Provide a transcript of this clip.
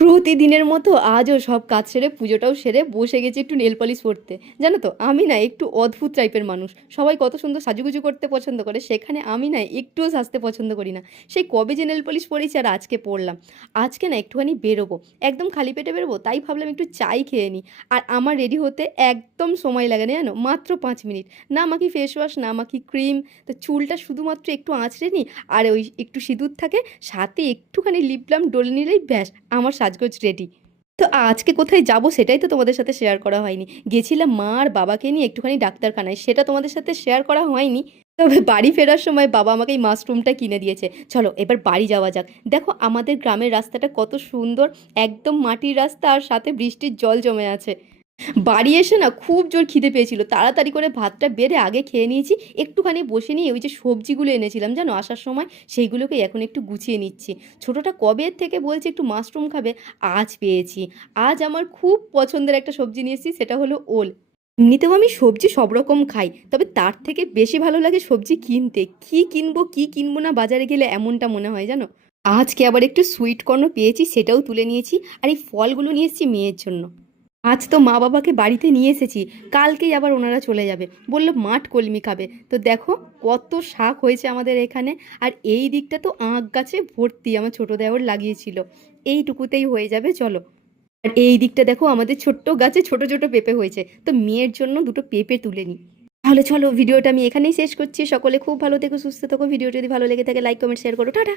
প্রতিদিনের মতো আজও সব কাজ সেরে পুজোটাও সেরে বসে গেছি একটু নেল পলিশ পরতে। জানো তো আমি না একটু অদ্ভুত টাইপের মানুষ। সবাই কত সুন্দর সাজুগুজু করতে পছন্দ করে, সেখানে আমি না একটুও সাজতে পছন্দ করি না। সেই কবে যে নেল পলিশ পরেছি আর আজকে পরলাম। আজকে না একটুখানি বেরোবো, একদম খালি পেটে বেরোবো, তাই ভাবলাম একটু চাই খেয়ে নিই। আর আমার রেডি হতে একদম সময় লাগে না জানো, মাত্র 5 মিনিট। না মাখি ফেস ওয়াশ, না মাখি ক্রিম, তো চুলটা শুধুমাত্র একটু আঁচড়ে নিই, আর ওই একটু সিঁদুর থাকে, সাথে একটুখানি লিপ বাম ডলে নিলেই ব্যাস, আমার সাজগোজ রেডি। তো আজকে কোথায় যাব সেটাই তো তোমাদের সাথে শেয়ার করা হয়নি। গেছিলাম মা আর বাবাকে নিয়ে একটুখানি ডাক্তারখানায়, সেটা তোমাদের সাথে শেয়ার করা হয়নি। তবে বাড়ি ফেরার সময় বাবা আমাকে এই মাশরুমটা কিনে দিয়েছে। চলো এবার বাড়ি যাওয়া যাক। দেখো আমাদের গ্রামের রাস্তাটা কত সুন্দর, একদম মাটির রাস্তা আর সাথে বৃষ্টির জল জমে আছে। বাড়ি এসে না খুব জোর খিদে পেয়েছিল, তাড়াতাড়ি করে ভাতটা বেড়ে আগে খেয়ে নিয়েছি। একটুখানি বসে নিয়ে ওই যে সবজিগুলো এনেছিলাম জানো আসার সময়, সেইগুলোকে এখন একটু গুছিয়ে নিচ্ছি। ছোটোটা কবে থেকে বলছে একটু মাশরুম খাবে, আজ পেয়েছি। আজ আমার খুব পছন্দের একটা সবজি নিয়ে এসেছি, সেটা হলো ওল। এমনিতেও আমি সবজি সব রকম খাই, তবে তার থেকে বেশি ভালো লাগে সবজি কিনতে। কি কিনবো কি কিনবো না বাজারে গেলে এমনটা মনে হয় জানো। আজকে আবার একটু সুইট কর্নও পেয়েছি, সেটাও তুলে নিয়েছি। আর এই ফলগুলো নিয়ে এসেছি মেয়ের জন্য। আজ তো মা বাবাকে বাড়িতে নিয়ে এসেছি, কালকেই আবার ওনারা চলে যাবে। বললো মাঠ কলমি খাবে, তো দেখো কত শাক হয়েছে আমাদের এখানে। আর এই দিকটা তো আঁক গাছে ভর্তি, আমার ছোটো দেওর লাগিয়েছিল। এইটুকুতেই হয়ে যাবে চলো। আর এই দিকটা দেখো আমাদের ছোট্ট গাছে ছোট ছোট পেঁপে হয়েছে, তো মেয়ের জন্য দুটো পেঁপে তুলে নিই। তাহলে চলো ভিডিওটা আমি এখানেই শেষ করছি। সকলে খুব ভালো থেকো, সুস্থ থেকো। ভিডিও যদি ভালো লেগে থাকে লাইক কমেন্ট শেয়ার করো, টাটা।